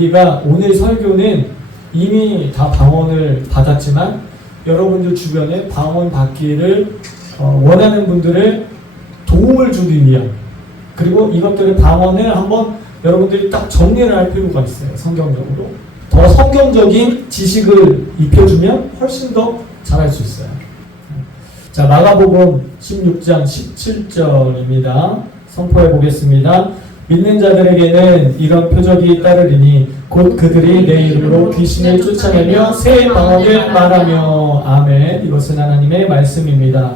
우리가 오늘 설교는 이미 다 방언을 받았지만 여러분들 주변에 방언 받기를 원하는 분들을 도움을 주기 위한, 그리고 이것들의 방언을 한번 여러분들이 딱 정리를 할 필요가 있어요. 성경적으로 더 성경적인 지식을 입혀주면 훨씬 더 잘할 수 있어요. 자, 마가복음 16장 17절입니다. 선포해 보겠습니다. 믿는 자들에게는 이런 표적이 따르리니 곧 그들이 내 이름으로 귀신을 쫓아내며 새 방언을 말하며. 아멘. 이것은 하나님의 말씀입니다.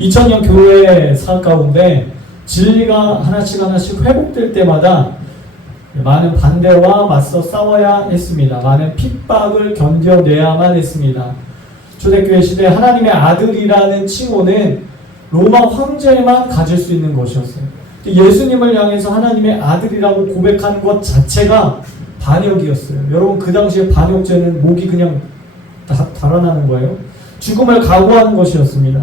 2000년 교회 사 가운데 진리가 하나씩 회복될 때마다 많은 반대와 맞서 싸워야 했습니다. 많은 핍박을 견뎌내야만 했습니다. 초대교회 시대 하나님의 아들이라는 칭호는 로마 황제만 가질 수 있는 것이었어요. 예수님을 향해서 하나님의 아들이라고 고백하는 것 자체가 반역이었어요. 여러분, 그 당시에 반역죄는 목이 그냥 달아나는 거예요. 죽음을 각오하는 것이었습니다.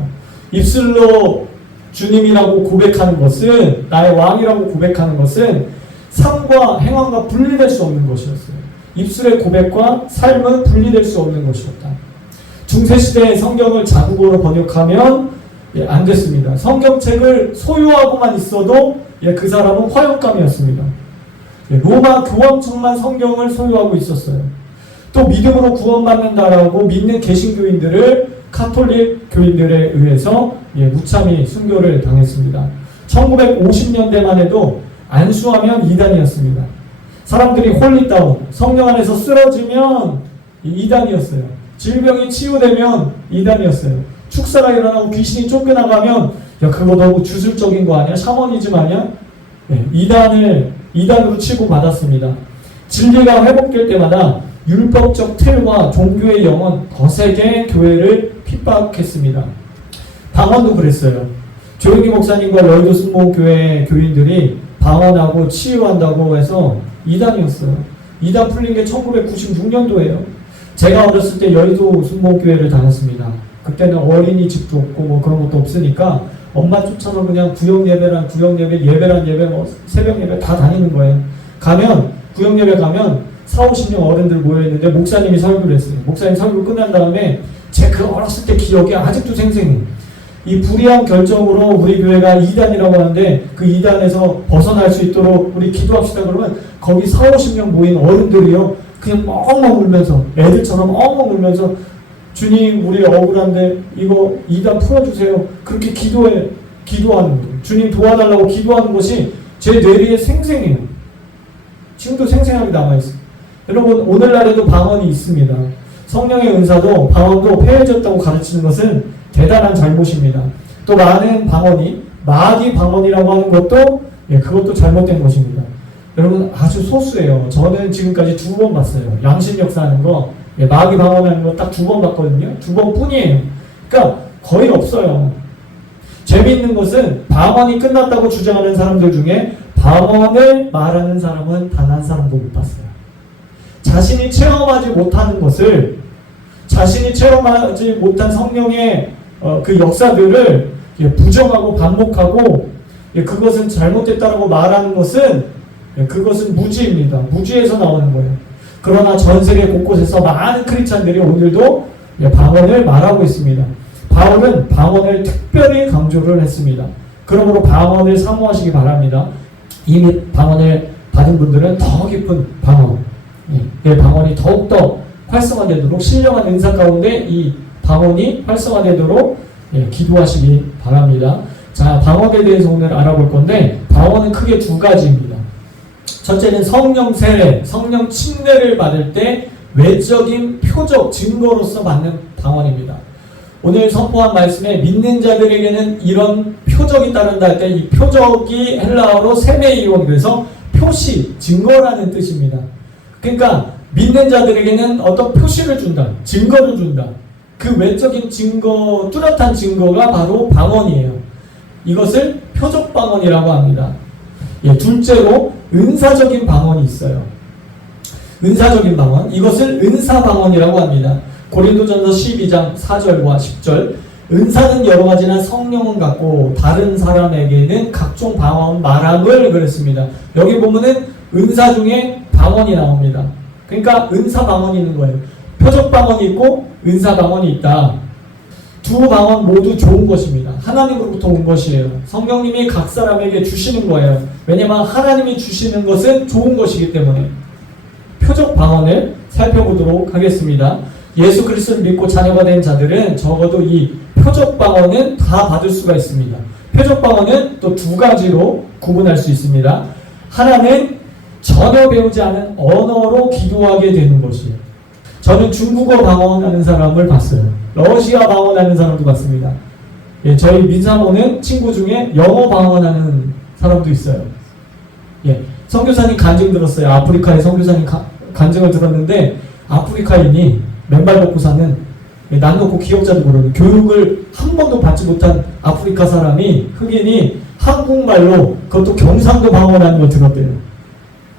입술로 주님이라고 고백하는 것은, 나의 왕이라고 고백하는 것은 삶과 행함과 분리될 수 없는 것이었어요. 입술의 고백과 삶은 분리될 수 없는 것이었다. 중세시대의 성경을 자국어로 번역하면 안 됐습니다. 성경책을 소유하고만 있어도 그 사람은 화역감이었습니다. 로마 교황청만 성경을 소유하고 있었어요. 또 믿음으로 구원받는다라고 믿는 개신교인들을 카톨릭 교인들에 의해서 무참히 순교를 당했습니다. 1950년대만 해도 안수하면 이단이었습니다. 사람들이 홀리다운, 성령 안에서 쓰러지면 이단이었어요. 질병이 치유되면 이단이었어요. 축사가 일어나고 귀신이 쫓겨나가면 그거 너무 주술적인 거 아니야? 샤머니즘 아니야? 이단으로 치고받았습니다. 진리가 회복될 때마다 율법적 틀과 종교의 영은 거세게 교회를 핍박했습니다. 방언도 그랬어요. 조용기 목사님과 여의도 순복음교회 교인들이 방언하고 치유한다고 해서 이단이었어요. 이단 풀린 게 1996년도예요. 제가 어렸을 때 여의도 순복음교회를 다녔습니다. 그때는 어린이집도 없고 뭐 그런 것도 없으니까 엄마 쫓아서 그냥 구역예배란 예배란 뭐 새벽예배 다 다니는 거예요. 구역예배 가면 40-50명 어른들 모여있는데 목사님이 설교를 했어요. 목사님 설교 끝난 다음에 제 그 어렸을 때 기억이 아직도 생생해요. 이 불의한 결정으로 우리 교회가 이단이라고 하는데 그 이단에서 벗어날 수 있도록 우리 기도합시다 그러면 거기 40-50명 모인 어른들이요 그냥 엉엉 울면서, 애들처럼 엉엉 울면서 주님 우리 억울한데 이거 이단 풀어주세요. 그렇게 기도하는 거예요. 주님 도와달라고 기도하는 것이 제 뇌리에 생생해요. 지금도 생생하게 남아있어요. 여러분, 오늘날에도 방언이 있습니다. 성령의 은사도 방언도 폐해졌다고 가르치는 것은 대단한 잘못입니다. 또 많은 방언이 마귀 방언이라고 하는 것도 그것도 잘못된 것입니다. 여러분, 아주 소수예요. 저는 지금까지 2번 봤어요. 양심 역사하는 거, 마귀 방언하는 거 딱 2번 봤거든요. 2번뿐이에요. 그러니까 거의 없어요. 재미있는 것은 방언이 끝났다고 주장하는 사람들 중에 방언을 말하는 사람은 단 한 사람도 못 봤어요. 자신이 체험하지 못하는 것을, 자신이 체험하지 못한 성령의 그 역사들을 부정하고 반복하고 그것은 잘못됐다고 말하는 것은 그것은 무지입니다. 무지에서 나오는 거예요. 그러나 전 세계 곳곳에서 많은 크리스찬들이 오늘도 방언을 말하고 있습니다. 바울은 방언을 특별히 강조를 했습니다. 그러므로 방언을 사모하시기 바랍니다. 이미 방언을 받은 분들은 더 깊은 방언, 방언이 더욱더 활성화되도록, 신령한 은사 가운데 이 방언이 활성화되도록 기도하시기 바랍니다. 자, 방언에 대해서 오늘 알아볼 건데, 방언은 크게 2가지입니다. 첫째는 성령 세례, 성령 침례를 받을 때 외적인 표적, 증거로서 받는 방언입니다. 오늘 선포한 말씀에 믿는 자들에게는 이런 표적이 따른다 할 때 이 표적이 헬라어로 세메이온, 그래서 표시, 증거라는 뜻입니다. 그러니까 믿는 자들에게는 어떤 표시를 준다, 증거를 준다. 그 외적인 증거, 뚜렷한 증거가 바로 방언이에요. 이것을 표적 방언이라고 합니다. 둘째로 은사적인 방언이 있어요. 은사적인 방언, 이것을 은사 방언이라고 합니다. 고린도전서 12장 4절과 10절, 은사는 여러 가지나 성령은 같고 다른 사람에게는 각종 방언 말함을 그랬습니다. 여기 보면은 은사 중에 방언이 나옵니다. 그러니까 은사 방언이 있는 거예요. 표적 방언이 있고 은사 방언이 있다. 두 방언 모두 좋은 것입니다. 하나님으로부터 온 것이에요. 성령님이 각 사람에게 주시는 거예요. 왜냐하면 하나님이 주시는 것은 좋은 것이기 때문에. 표적 방언을 살펴보도록 하겠습니다. 예수 그리스도를 믿고 자녀가 된 자들은 적어도 이 표적 방언은 다 받을 수가 있습니다. 표적 방언은 또 두 가지로 구분할 수 있습니다. 하나는 전혀 배우지 않은 언어로 기도하게 되는 것이에요. 저는 중국어 방언하는 사람을 봤어요. 러시아 방언하는 사람도 봤습니다. 예, 저희 민사모는 친구 중에 영어 방언하는 사람도 있어요. 예, 선교사님 간증 들었어요. 아프리카의 선교사님 간증을 들었는데 아프리카인이 맨발 벗고 사는 난 놓고 기억자도 모르는 교육을 한 번도 받지 못한 아프리카 사람이 흑인이 한국말로 그것도 경상도 방언하는 걸 들었대요.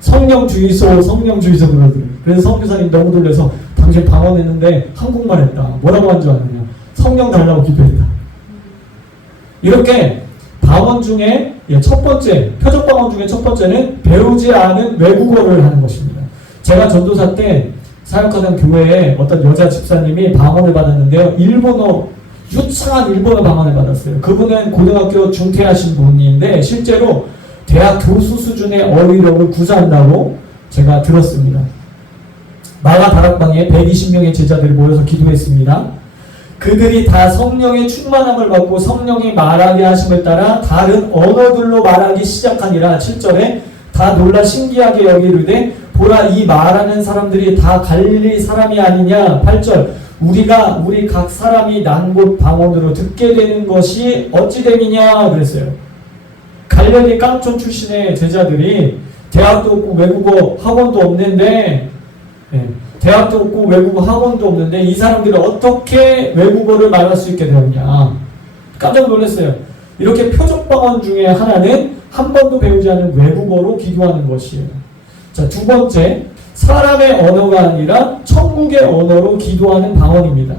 성령주의소 그러더래요. 그래서 선교사님 너무 놀라서 당신 방언했는데 한국말 했다. 뭐라고 한 줄 아느냐. 성령 달라고 기도했다. 이렇게 방언 중에 첫 번째, 표적 방언 중에 첫 번째는 배우지 않은 외국어를 하는 것입니다. 제가 전도사 때 사역하던 교회에 어떤 여자 집사님이 방언을 받았는데요. 일본어, 유창한 일본어 방언을 받았어요. 그분은 고등학교 중퇴하신 분인데 실제로 대학 교수 수준의 어휘력을 구사한다고 제가 들었습니다. 마가 다락방에 120명의 제자들이 모여서 기도했습니다. 그들이 다 성령의 충만함을 받고 성령이 말하게 하심을 따라 다른 언어들로 말하기 시작하니라. 7절에 다 놀라 신기하게 여기르되 보라 이 말하는 사람들이 다 갈릴리 사람이 아니냐. 8절 우리가 우리 각 사람이 난 곳 방언으로 듣게 되는 것이 어찌 됨이냐 그랬어요. 갈릴리 깡촌 출신의 제자들이 대학도 없고 외국어 학원도 없는데 대학도 없고 외국어 학원도 없는데 이 사람들이 어떻게 외국어를 말할 수 있게 되었냐. 깜짝 놀랐어요. 이렇게 표적 방언 중에 하나는 한 번도 배우지 않은 외국어로 기도하는 것이에요. 자, 두 번째, 사람의 언어가 아니라 천국의 언어로 기도하는 방언입니다.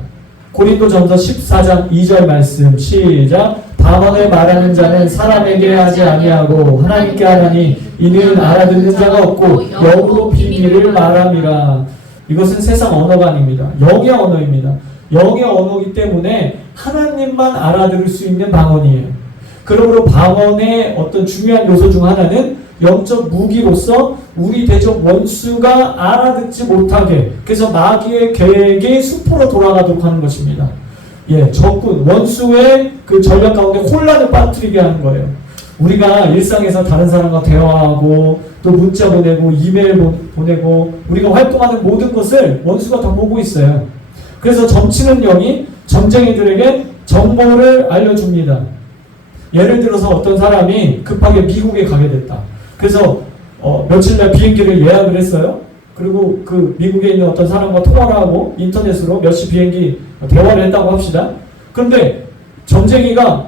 고린도전서 14장 2절 말씀 시작. 방언을 말하는 자는 사람에게 하지 아니하고 하나님께 하나니 이는 알아듣는 자가 없고 영으로 비밀을 말함이라. 이것은 세상 언어가 아닙니다. 영의 언어입니다. 영의 언어이기 때문에 하나님만 알아들을 수 있는 방언이에요. 그러므로 방언의 어떤 중요한 요소 중 하나는 영적 무기로서 우리 대적 원수가 알아듣지 못하게, 그래서 마귀의 계획이 수포로 돌아가도록 하는 것입니다. 예, 적군, 원수의 그 전략 가운데 혼란을 빠뜨리게 하는 거예요. 우리가 일상에서 다른 사람과 대화하고 또 문자 보내고 이메일 보내고 우리가 활동하는 모든 것을 원수가 다 보고 있어요. 그래서 점치는 영이 점쟁이들에게 정보를 알려줍니다. 예를 들어서 어떤 사람이 급하게 미국에 가게 됐다. 그래서 며칠 날 비행기를 예약을 했어요. 그리고 그 미국에 있는 어떤 사람과 통화를 하고 인터넷으로 몇 시 비행기 대화를 했다고 합시다. 그런데 점쟁이가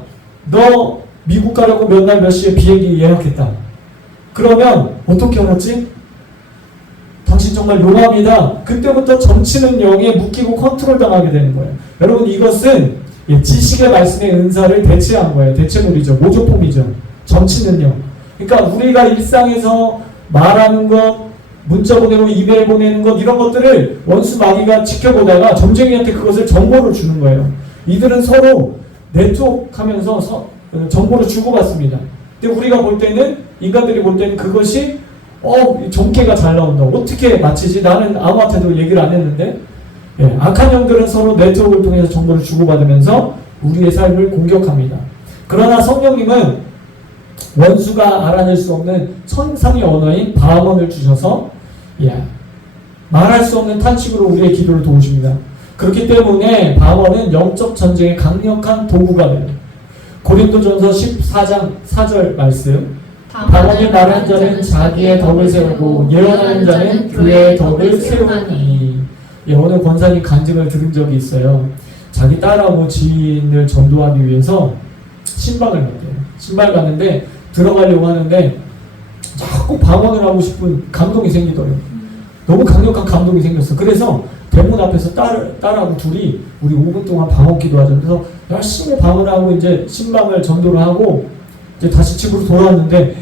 너 미국 가려고 몇 날 몇 시에 비행기 예약했다. 그러면 어떻게 알았지? 당신 정말 용암이다. 그때부터 점치는 영에 묶이고 컨트롤 당하게 되는 거예요. 여러분 이것은 지식의 말씀의 은사를 대체한 거예요. 대체물이죠. 모조품이죠. 점치는 영. 그러니까 우리가 일상에서 말하는 것, 문자 보내고 이메일 보내는 것 이런 것들을 원수 마귀가 지켜보다가 점쟁이한테 그것을 정보를 주는 거예요. 이들은 서로 네트워크하면서 정보를 주고받습니다. 근데 우리가 볼 때는 인간들이 볼 때는 그것이 정계가 잘 나온다. 어떻게 맞히지? 나는 아무한테도 얘기를 안 했는데. 예, 악한 영들은 서로 네트워크를 통해서 정보를 주고받으면서 우리의 삶을 공격합니다. 그러나 성령님은 원수가 알아낼 수 없는 천상의 언어인 방언을 주셔서 말할 수 없는 탄식으로 우리의 기도를 도우십니다. 그렇기 때문에 방언은 영적 전쟁의 강력한 도구가 돼요. 고린도전서 14장 4절 말씀. 방언을 말하는 자는 자기의 덕을 세우고 예언하는 자는 교회의 덕을 세우니. 오늘 권사님 간증을 들은 적이 있어요. 자기 딸하고 지인을 전도하기 위해서 신방을 갔대요. 신방을 갔는데 들어가려고 하는데 자꾸 방언을 하고 싶은 감동이 생기더래요. 너무 강력한 감동이 생겼어. 그래서 대문 앞에서 딸하고 둘이 우리 5분 동안 방언 기도하자. 그래서 열심히 방언을 하고 이제 신방을 전도를 하고 이제 다시 집으로 돌아왔는데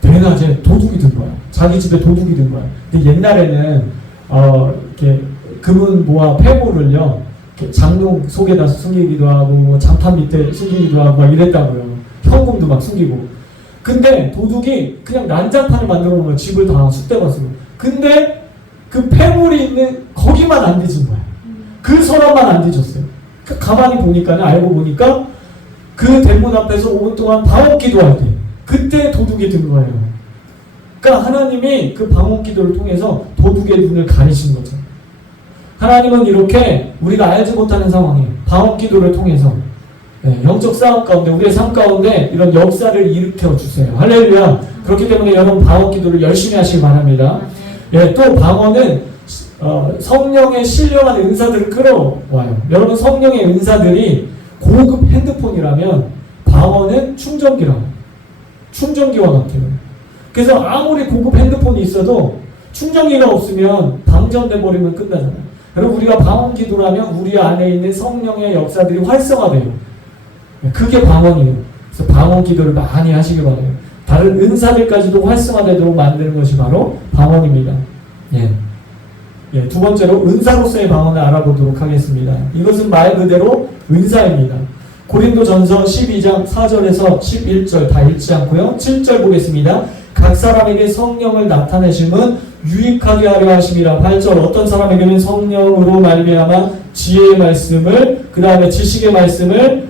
대낮에 도둑이 든 거야. 자기 집에 도둑이 든 거야. 근데 옛날에는 이렇게 금은 모아 폐물을요 이렇게 장롱 속에다 숨기기도 하고 뭐 장판 밑에 숨기기도 하고 막 이랬다고요. 현금도 막 숨기고. 근데 도둑이 그냥 난장판을 만들어 놓은 거야. 집을 다 쑥대밭으로. 근데 그 폐물이 있는 거기만 안 뒤진 거야. 그 서랍만 안 뒤졌어요. 가만히 보니까 알고 보니까 그 대문 앞에서 5분 동안 방언 기도할 때 그때 도둑이 든 거예요. 그러니까 하나님이 그 방언 기도를 통해서 도둑의 눈을 가리신 거죠. 하나님은 이렇게 우리가 알지 못하는 상황에 방언 기도를 통해서 영적 싸움 가운데 우리의 삶 가운데 이런 역사를 일으켜 주세요. 할렐루야. 그렇기 때문에 여러분 방언 기도를 열심히 하시기 바랍니다. 또 방언은 성령의 신령한 은사들을 끌어와요. 여러분 성령의 은사들이 고급 핸드폰이라면 방언은 충전기와 같아요. 그래서 아무리 고급 핸드폰이 있어도 충전기가 없으면 방전돼 버리면 끝나잖아요. 여러분 우리가 방언 기도라면 우리 안에 있는 성령의 역사들이 활성화돼요. 그게 방언이에요. 그래서 방언 기도를 많이 하시기 바라요. 다른 은사들까지도 활성화되도록 만드는 것이 바로 방언입니다. 두 번째로 은사로서의 방언을 알아보도록 하겠습니다. 이것은 말 그대로 은사입니다. 고린도전서 12장 4절에서 11절 다 읽지 않고요. 7절 보겠습니다. 각 사람에게 성령을 나타내심은 유익하게 하려 하심이라. 8절 어떤 사람에게는 성령으로 말미암아 지혜의 말씀을, 그 다음에 지식의 말씀을,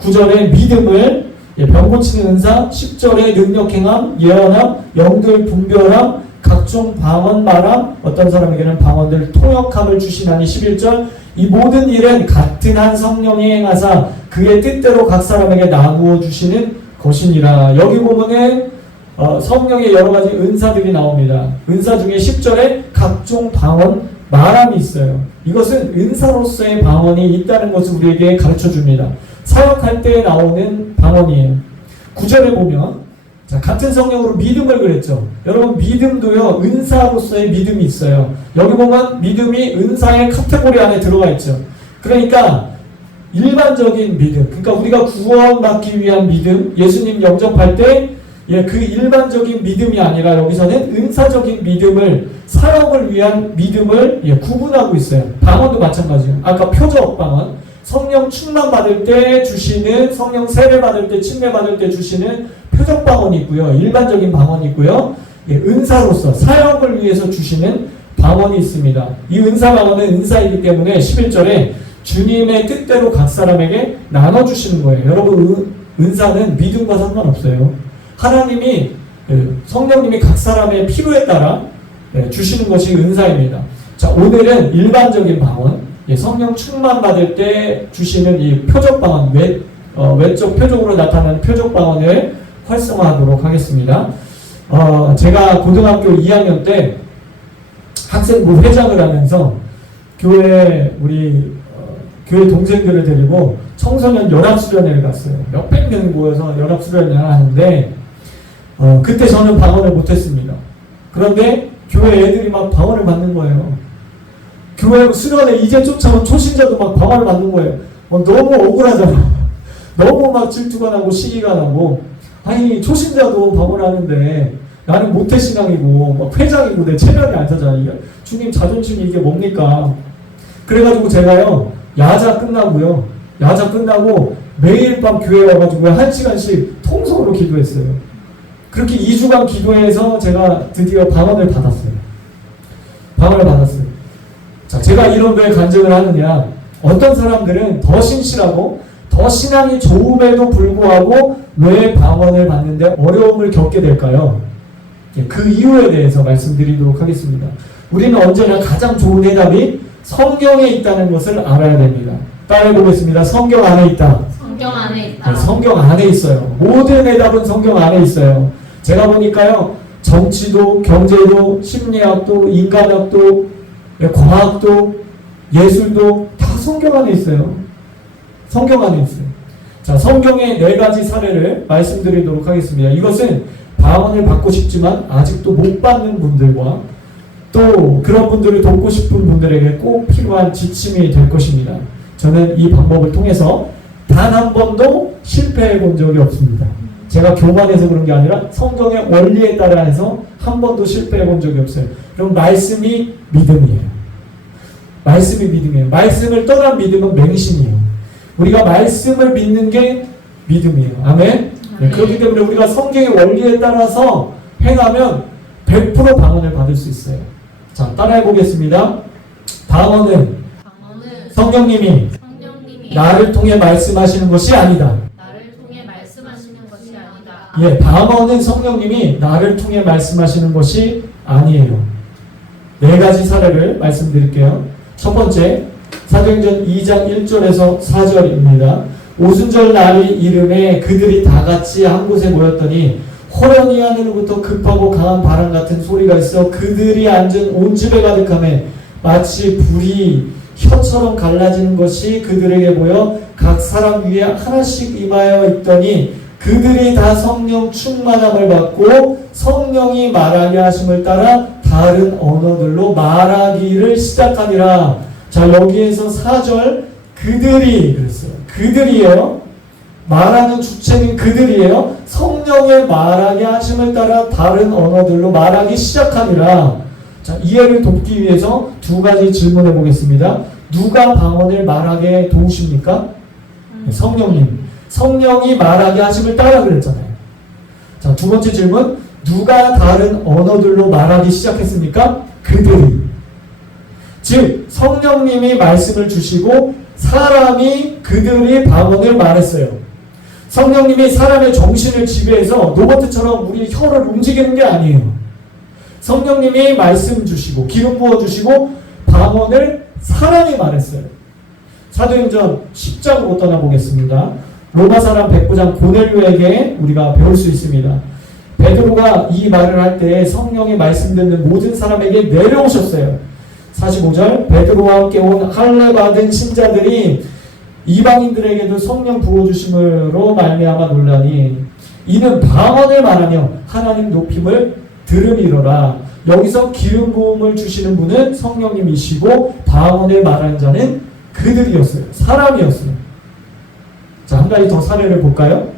9절에 믿음을, 병 고치는 은사, 10절에 능력 행함, 예언함, 영들 분별함, 각종 방언 말함, 어떤 사람에게는 방언들 통역함을 주시나니. 11절 이 모든 일은 같은 한 성령이 행하사 그의 뜻대로 각 사람에게 나누어 주시는 것이니라. 여기 보면은 성령의 여러 가지 은사들이 나옵니다. 은사 중에 10절에 각종 방언 말함이 있어요. 이것은 은사로서의 방언이 있다는 것을 우리에게 가르쳐 줍니다. 사역할 때 나오는 방언이에요. 9절에 보면 같은 성령으로 믿음을 그랬죠. 여러분 믿음도요 은사로서의 믿음이 있어요. 여기 보면 믿음이 은사의 카테고리 안에 들어가 있죠. 그러니까 일반적인 믿음, 그러니까 우리가 구원받기 위한 믿음, 예수님 영접할 때 그 일반적인 믿음이 아니라 여기서는 은사적인 믿음을, 사역을 위한 믿음을 구분하고 있어요. 방언도 마찬가지예요. 아까 표적 방언, 성령 충만 받을 때 주시는, 성령 세례 받을 때, 침례 받을 때 주시는 표적 방언이 있고요. 일반적인 방언이 있고요. 은사로서 사역을 위해서 주시는 방언이 있습니다. 이 은사 방언은 은사이기 때문에 11절에 주님의 뜻대로 각 사람에게 나눠주시는 거예요. 여러분 은사는 믿음과 상관없어요. 하나님이, 성령님이 각 사람의 필요에 따라 주시는 것이 은사입니다. 자, 오늘은 일반적인 방언, 성령 충만 받을 때 주시는 이 표적 방언, 외적 표적으로 나타나는 표적 방언을 활성화하도록 하겠습니다. 제가 고등학교 2학년 때 학생부 회장을 하면서 교회 동생들을 데리고 청소년 연합수련회를 갔어요. 몇백 명이 모여서 연합수련회를 하는데 그때 저는 방언을 못했습니다. 그런데 교회 애들이 막 방언을 받는 거예요. 교회 수련회 이제 쫓아온 초신자도 막 방언을 받는 거예요. 너무 억울하잖아. 너무 막 질투가 나고 시기가 나고, 아니 초신자도 방언을 하는데 나는 모태신앙이고 막 회장이고 내 체면이 안 서잖아. 주님 자존심이 이게 뭡니까? 그래가지고 제가요 야자 끝나고 매일 밤 교회 와가지고 1시간씩 통성으로 기도했어요. 그렇게 2주간 기도해서 제가 드디어 방언을 받았어요. 자, 제가 이런 왜 간증을 하느냐? 어떤 사람들은 더 신실하고 더 신앙이 좋음에도 불구하고 왜 방언을 받는데 어려움을 겪게 될까요? 그 이유에 대해서 말씀드리도록 하겠습니다. 우리는 언제나 가장 좋은 해답이 성경에 있다는 것을 알아야 됩니다. 따라해보겠습니다. 성경 안에 있다. 성경 안에 있다. 성경 안에 있어요. 모든 해답은 성경 안에 있어요. 제가 보니까요, 정치도, 경제도, 심리학도, 인간학도, 과학도, 예술도 다 성경 안에 있어요. 성경 안에 있어요. 자, 성경의 4가지 사례를 말씀드리도록 하겠습니다. 이것은 방언을 받고 싶지만 아직도 못 받는 분들과 또 그런 분들을 돕고 싶은 분들에게 꼭 필요한 지침이 될 것입니다. 저는 이 방법을 통해서 단 한 번도 실패해 본 적이 없습니다. 제가 교만해서 그런 게 아니라 성경의 원리에 따라 해서 한 번도 실패해 본 적이 없어요. 그럼 말씀이 믿음이에요. 말씀이 믿음이에요. 말씀을 떠난 믿음은 맹신이에요. 우리가 말씀을 믿는 게 믿음이에요. 아멘? 네, 그렇기 때문에 우리가 성경의 원리에 따라서 행하면 100% 방언을 받을 수 있어요. 자, 따라해 보겠습니다. 방언은 성령님이 나를 통해 말씀하시는 것이 아니다. 예, 방언은 성령님이 나를 통해 말씀하시는 것이 아니에요. 네 가지 사례를 말씀드릴게요. 첫 번째, 사도행전 2장 1절에서 4절입니다. 오순절 날이 이름에 그들이 다 같이 한 곳에 모였더니 호련히 하늘로부터 급하고 강한 바람 같은 소리가 있어 그들이 앉은 온 집에 가득하며 마치 불이 혀처럼 갈라지는 것이 그들에게 보여 각 사람 위에 하나씩 임하여 있더니 그들이 다 성령 충만함을 받고 성령이 말하게 하심을 따라 다른 언어들로 말하기를 시작하니라. 자, 여기에서 4절 그들이 그랬어요. 그들이에요. 말하는 주체는 그들이에요. 성령의 말하게 하심을 따라 다른 언어들로 말하기 시작하니라. 자, 이해를 돕기 위해서 두 가지 질문해 보겠습니다. 누가 방언을 말하게 도우십니까? 성령님. 성령이 말하게 하심을 따라 그랬잖아요. 자, 두 번째 질문. 누가 다른 언어들로 말하기 시작했습니까? 그들이. 즉, 성령님이 말씀을 주시고 사람이 그들이 방언을 말했어요. 성령님이 사람의 정신을 지배해서 로봇처럼 우리 혀를 움직이는 게 아니에요. 성령님이 말씀 주시고 기름 부어 주시고 방언을 사람이 말했어요. 사도행전 10장으로 떠나보겠습니다. 로마 사람 백부장 고넬료에게 우리가 배울 수 있습니다. 베드로가 이 말을 할 때 성령의 말씀 듣는 모든 사람에게 내려오셨어요. 45절 베드로와 함께 온 할례 받은 신자들이 이방인들에게도 성령 부어주심으로 말미암아 놀라니 이는 방언을 말하며 하나님 높임을 들음이로라. 여기서 기름 부음을 주시는 분은 성령님이시고 방언을 말하는 자는 그들이었어요. 사람이었어요. 자, 한 가지 더 사례를 볼까요?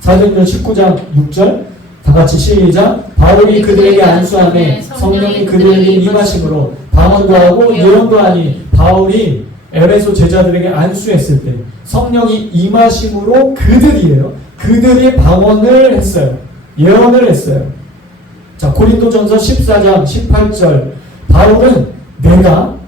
사도행전 19장 6절 다 같이 시작. 바울이 그들에게 안수하매 성령이 그들에게 임하심으로 방언도 하고 예언도 하니. 바울이 에베소 제자들에게 안수했을 때 성령이 임하심으로 그들이에요. 그들이 방언을 했어요. 예언을 했어요. 자, 고린도전서 14장 18절 바울은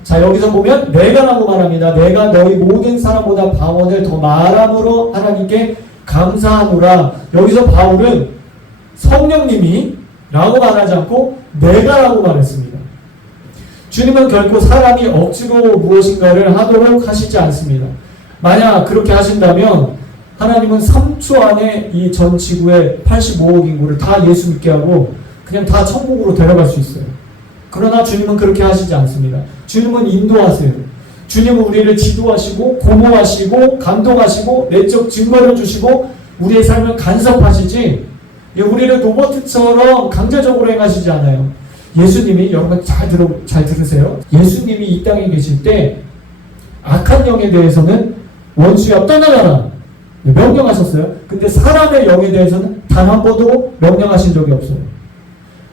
자, 여기서 보면 내가라고 말합니다. 내가 너희 모든 사람보다 방언을 더 말함으로 하나님께 감사하노라. 여기서 바울은 성령님이 라고 말하지 않고 내가라고 말했습니다. 주님은 결코 사람이 억지로 무엇인가를 하도록 하시지 않습니다. 만약 그렇게 하신다면 하나님은 3초 안에 이 전 지구의 85억 인구를 다 예수 믿게 하고 그냥 다 천국으로 데려갈 수 있어요. 그러나 주님은 그렇게 하시지 않습니다. 주님은 인도하세요. 주님은 우리를 지도하시고 고모하시고 감동하시고 내적 증거를 주시고 우리의 삶을 간섭하시지 우리를 로봇처럼 강제적으로 행하시지 않아요. 예수님이 여러분 잘 들으세요. 예수님이 이 땅에 계실 때 악한 영에 대해서는 원수야 떠나가라 명령하셨어요. 근데 사람의 영에 대해서는 단 한 번도 명령하신 적이 없어요.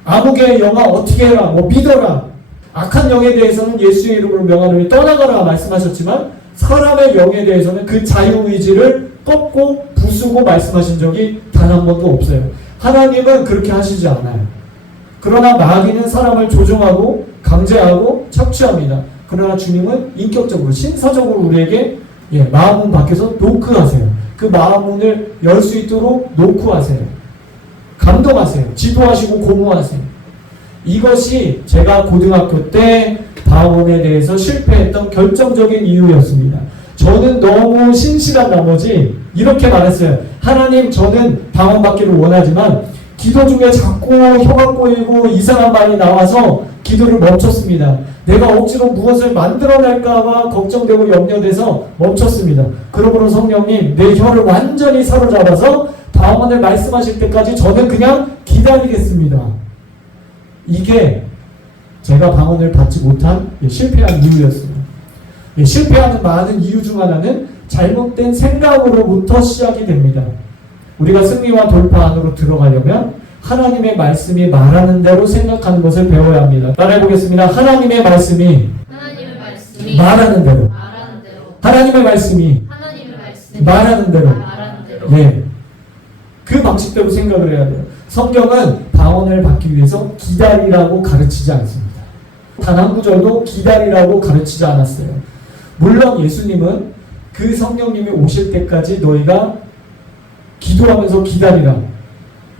아무개의 영아 어떻게 해라 믿어라. 악한 영에 대해서는 예수의 이름으로 명하노니 떠나가라 말씀하셨지만 사람의 영에 대해서는 그 자유의지를 꺾고 부수고 말씀하신 적이 단 한 번도 없어요. 하나님은 그렇게 하시지 않아요. 그러나 마귀는 사람을 조종하고 강제하고 착취합니다. 그러나 주님은 인격적으로 신사적으로 우리에게 마음문 밖에서 노크하세요. 그 마음문을 열 수 있도록 노크하세요. 감동하세요. 지도하시고 고무하세요. 이것이 제가 고등학교 때 방언에 대해서 실패했던 결정적인 이유였습니다. 저는 너무 신실한 나머지 이렇게 말했어요. 하나님, 저는 방언 받기를 원하지만 기도 중에 자꾸 혀가 꼬이고 이상한 말이 나와서 기도를 멈췄습니다. 내가 억지로 무엇을 만들어낼까봐 걱정되고 염려돼서 멈췄습니다. 그러므로 성령님, 내 혀를 완전히 사로잡아서 방언을 말씀하실 때까지 저는 그냥 기다리겠습니다. 이게 제가 방언을 받지 못한 실패한 이유였습니다. 실패하는 많은 이유 중 하나는 잘못된 생각으로부터 시작이 됩니다. 우리가 승리와 돌파 안으로 들어가려면 하나님의 말씀이 말하는 대로 생각하는 것을 배워야 합니다. 따라해보겠습니다. 하나님의 말씀이 말하는 대로. 하나님의 말씀이 말하는 대로. 네. 그 방식대로 생각을 해야 돼요. 성경은 방언을 받기 위해서 기다리라고 가르치지 않습니다. 단 한 구절도 기다리라고 가르치지 않았어요. 물론 예수님은 그 성령님이 오실 때까지 너희가 기도하면서 기다리라.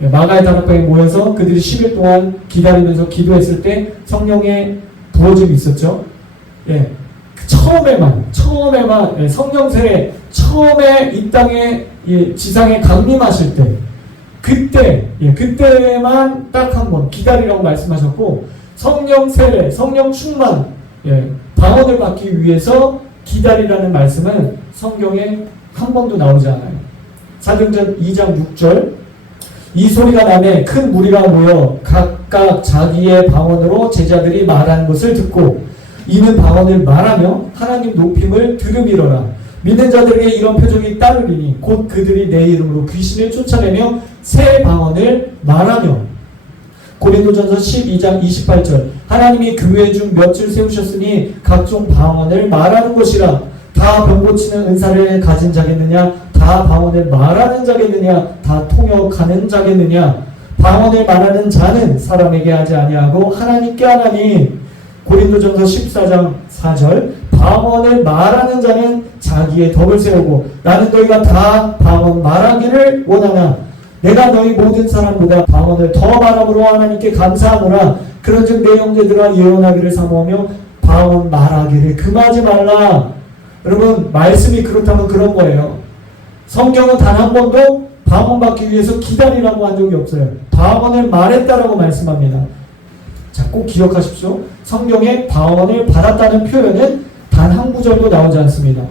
마가의 다락방에 모여서 그들이 10일 동안 기다리면서 기도했을 때 성령의 부어짐이 있었죠. 예. 처음에만 성령 세례 처음에 이 땅에 지상에 강림하실 때 그때만 딱 한 번 기다리라고 말씀하셨고 성령 세례, 성령 충만, 방언을 받기 위해서 기다리라는 말씀은 성경에 한 번도 나오지 않아요. 사도행전 2장 6절 이 소리가 나매 큰 무리가 모여 각각 자기의 방언으로 제자들이 말하는 것을 듣고 이는 방언을 말하며 하나님 높임을 들음이러라. 믿는 자들에게 이런 표적이 따르리니 곧 그들이 내 이름으로 귀신을 쫓아내며 새 방언을 말하며. 고린도전서 12장 28절 하나님이 교회 중 몇을 세우셨으니 각종 방언을 말하는 것이라. 다 병 고치는 은사를 가진 자겠느냐? 다 방언을 말하는 자겠느냐? 다 통역하는 자겠느냐? 방언을 말하는 자는 사람에게 하지 아니하고 하나님께 하나니. 고린도전서 14장 4절 방언을 말하는 자는 자기의 덕을 세우고 나는 너희가 다 방언 말하기를 원하나 내가 너희 모든 사람보다 방언을 더 말함으로 하나님께 감사하노라. 그런즉 내 형제들아 예언하기를 사모하며 방언 말하기를 금하지 말라. 여러분 말씀이 그렇다면 그런 거예요. 성경은 단 한 번도 방언 받기 위해서 기다리라고 한 적이 없어요. 방언을 말했다라고 말씀합니다. 자, 꼭 기억하십시오. 성경에 방언을 받았다는 표현은 단 한 구절도 나오지 않습니다.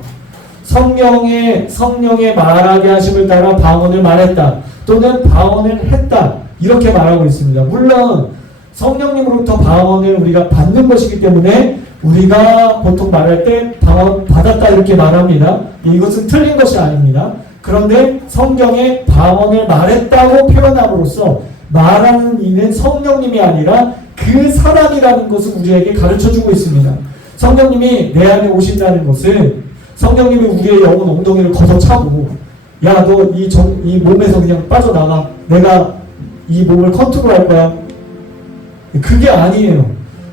성령의 말하게 하심을 따라 방언을 말했다 또는 방언을 했다 이렇게 말하고 있습니다. 물론 성령님으로부터 방언을 우리가 받는 것이기 때문에 우리가 보통 말할 때 방언 받았다 이렇게 말합니다. 이것은 틀린 것이 아닙니다. 그런데 성경에 방언을 말했다고 표현함으로써 말하는 이는 성령님이 아니라 그 사람이라는 것을 우리에게 가르쳐주고 있습니다. 성령님이 내 안에 오신다는 것은 성령님이 우리의 영혼 엉덩이를 걷어차고 야 너 이 몸에서 그냥 빠져나가 내가 이 몸을 컨트롤할 거야 그게 아니에요.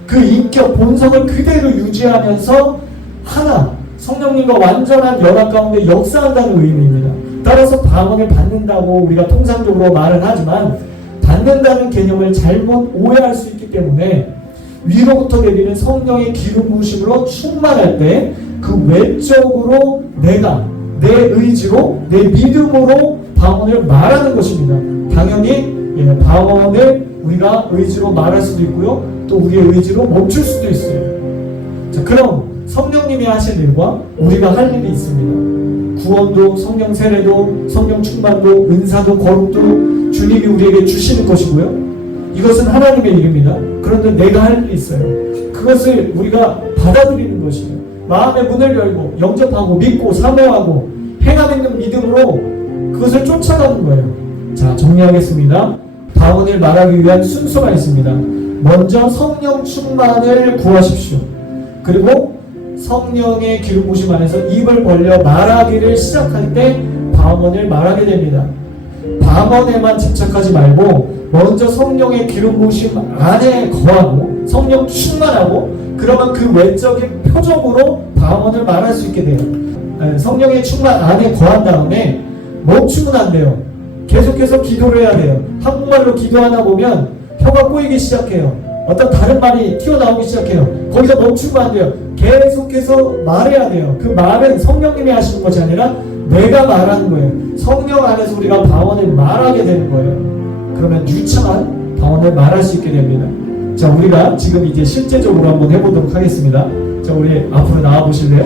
그 인격 본성을 그대로 유지하면서 하나 성령님과 완전한 연합 가운데 역사한다는 의미입니다. 따라서 방언을 받는다고 우리가 통상적으로 말은 하지만 받는다는 개념을 잘못 오해할 수 있기 때문에 위로부터 내리는 성령의 기름 부으심으로 충만할 때 그 외적으로 내가 내 의지로 내 믿음으로 방언을 말하는 것입니다. 당연히 방언을 우리가 의지로 말할 수도 있고요. 또 우리의 의지로 멈출 수도 있어요. 자, 그럼 성령님이 하실 일과 우리가 할 일이 있습니다. 구원도 성령 세례도 성령 충만도 은사도 거룩도 주님이 우리에게 주시는 것이고요. 이것은 하나님의 일입니다. 그런데 내가 할 일이 있어요. 그것을 우리가 받아들이는 것이에요. 마음의 문을 열고 영접하고 믿고 사모하고 행함 있는 믿음으로 그것을 쫓아가는 거예요. 자, 정리하겠습니다. 방언을 말하기 위한 순서가 있습니다. 먼저 성령 충만을 구하십시오. 그리고 성령의 기름 부으심 안에서 입을 벌려 말하기를 시작할 때 방언을 말하게 됩니다. 방언에만 집착하지 말고 먼저 성령의 기름 부으심 안에 거하고 성령 충만하고 그러면 그 외적인 표적으로 방언을 말할 수 있게 돼요. 성령의 충만 안에 거한 다음에 멈추면 안 돼요. 계속해서 기도를 해야 돼요. 한국말로 기도하다 보면 혀가 꼬이기 시작해요. 어떤 다른 말이 튀어나오기 시작해요. 거기서 멈추면 안 돼요. 계속해서 말해야 돼요. 그 말은 성령님이 하시는 것이 아니라 내가 말하는 거예요. 성령 안에서 우리가 방언을 말하게 되는 거예요. 그러면 유창한 방언을 말할 수 있게 됩니다. 자, 우리가 지금 이제 실제적으로 한번 해보도록 하겠습니다. 자, 우리 앞으로 나와 보실래요?